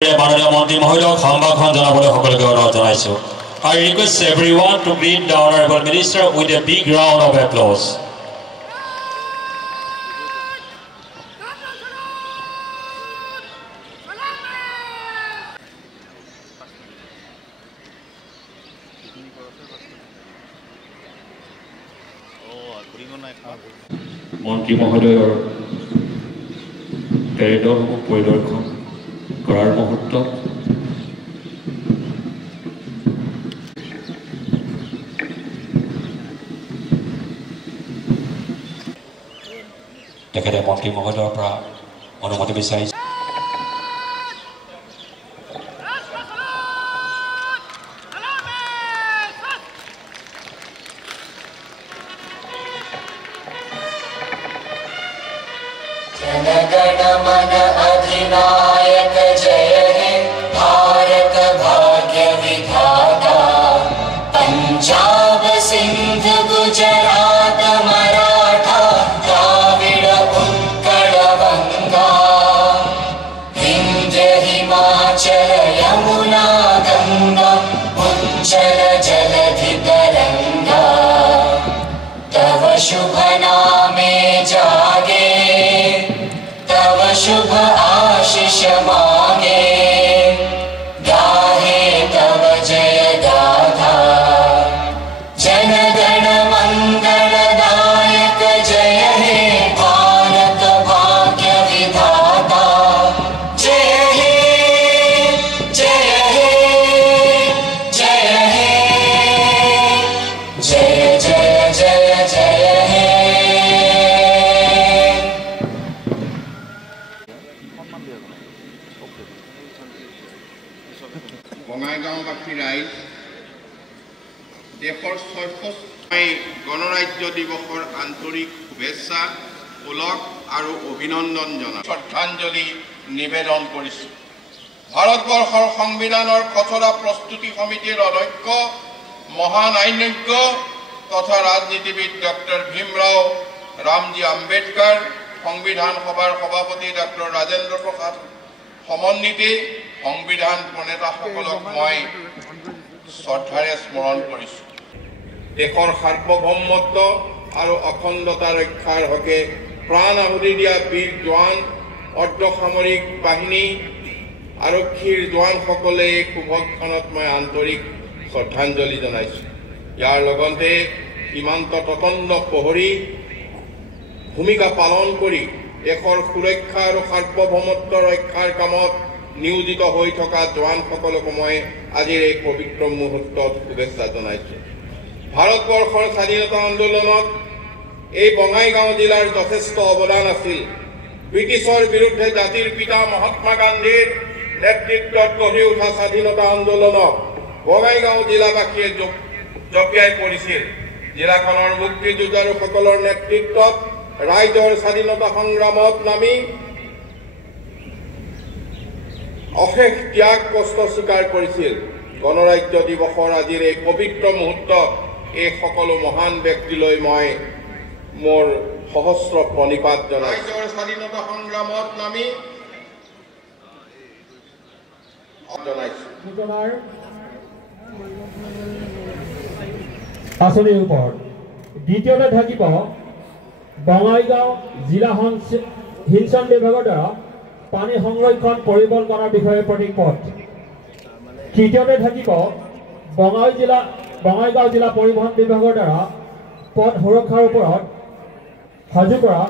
মাননীয় মন্ত্ৰী মহোদয়ক সম্ভাষণ জনাবলৈ সকলোকে অনুৰোধ জনাইছো। I request everyone to greet the Honorable Minister with a big round of applause. মন্ত্ৰী মহোদয়ৰ পেৰেডসমূহ পৰিদৰ্শন কৰাৰ মুহূৰ্ত তেখেতে মন্ত্ৰী মহোদয়ৰ পৰা অনুমতি বিচাৰিছে। जनगण मन अधिनायक जय हे भारत भाग्य विधाता पंजाब सिंध गुजरात मराठा द्राविड़ उत्कल गंगा विंध्य हिमाचल यमुना गंगा उज्जल जलधि तरंगा तव शुभ नामे जागे तव शुभ आशीष मांगे गाहे तव जय गाथा जनगण मंगलदायक जय हे भारत भाग्य विधाता जय हे जय हे जय हे जय जय जय जय हे বঙাইগাঁওবাসী ৰাইজ দেশৰ ৬৬ গণৰাজ্য দিৱসৰ আন্তৰিক শুভেচ্ছা ওলগ আৰু অভিনন্দন জনাই শ্ৰদ্ধাঞ্জলি নিবেদন কৰিছোঁ। ভাৰতবৰ্ষৰ সংবিধানৰ খচৰা প্ৰস্তুতি সমিতিৰ অধ্যক্ষ মহান আইনজ্ঞ তথা ৰাজনীতিবিদ ডক্টৰ ভীমৰাও ৰামজী আম্বেদকাৰ, সংবিধান সভাৰ সভাপতি ডক্টৰ ৰাজেন্দ্ৰ প্ৰসাদ সমন্বিতে সংবিধান প্ৰণেতাসকলক মই শ্ৰদ্ধাৰে স্মৰণ কৰিছোঁ। দেশৰ সাৰ্বভৌমত্ব আৰু অখণ্ডতা ৰক্ষাৰ হকে প্ৰাণ আহুতি দিয়া বীৰ জোৱান, অৰ্ধসামৰিক বাহিনী, আৰক্ষীৰ জোৱানসকলে এই শুভক্ষণত মই আন্তৰিক শ্ৰদ্ধাঞ্জলি জনাইছোঁ। ইয়াৰ লগতে সীমান্ত তটন্ন প্ৰহৰী ভূমিকা পালন কৰি দেশৰ সুৰক্ষা আৰু সাৰ্বভৌমত্ব ৰক্ষাৰ কামত নিয়োজিত হৈ থকা জোৱানসকলকো মই আজিৰ এই পবিত্ৰ মুহূৰ্তত শুভেচ্ছা জনাইছোঁ। ভাৰতবৰ্ষৰ স্বাধীনতা আন্দোলনত এই বঙাইগাঁও জিলাৰ যথেষ্ট অৱদান আছিল। ব্ৰিটিছৰ বিৰুদ্ধে জাতিৰ পিতা মহাত্মা গান্ধীৰ নেতৃত্বত গঢ়ি উঠা স্বাধীনতা আন্দোলনক বঙাইগাঁও জিলাবাসীয়ে জপিয়াই পৰিছিল। জিলাখনৰ মুক্তিযুঁজাৰুসকলৰ নেতৃত্বত ৰাইজৰ স্বাধীনতা সংগ্ৰামত নামি অশেষ ত্যাগ কষ্ট স্বীকাৰ কৰিছিল। গণৰাজ্য দিৱসৰ আজিৰ এই পবিত্ৰ মুহূৰ্তত এই সকলো মহান ব্যক্তিলৈ মই মোৰ সহস্ৰ প্ৰণিপাত জনাইছোঁ। ৰাইজৰ স্বাধীনতা সংগ্ৰামত নামি জনাইছোঁ। আঁচনিৰ ওপৰত দ্বিতীয়তে থাকিব বঙাইগাঁও জিলা সিঞ্চন বিভাগৰ দ্বাৰা পানী সংৰক্ষণ পৰিবল কৰাৰ বিষয়ে প্ৰতীকপট। তৃতীয়তে থাকিব বঙাইগাঁও জিলা পৰিবহণ বিভাগৰ দ্বাৰা পথ সুৰক্ষাৰ ওপৰত সাজু কৰা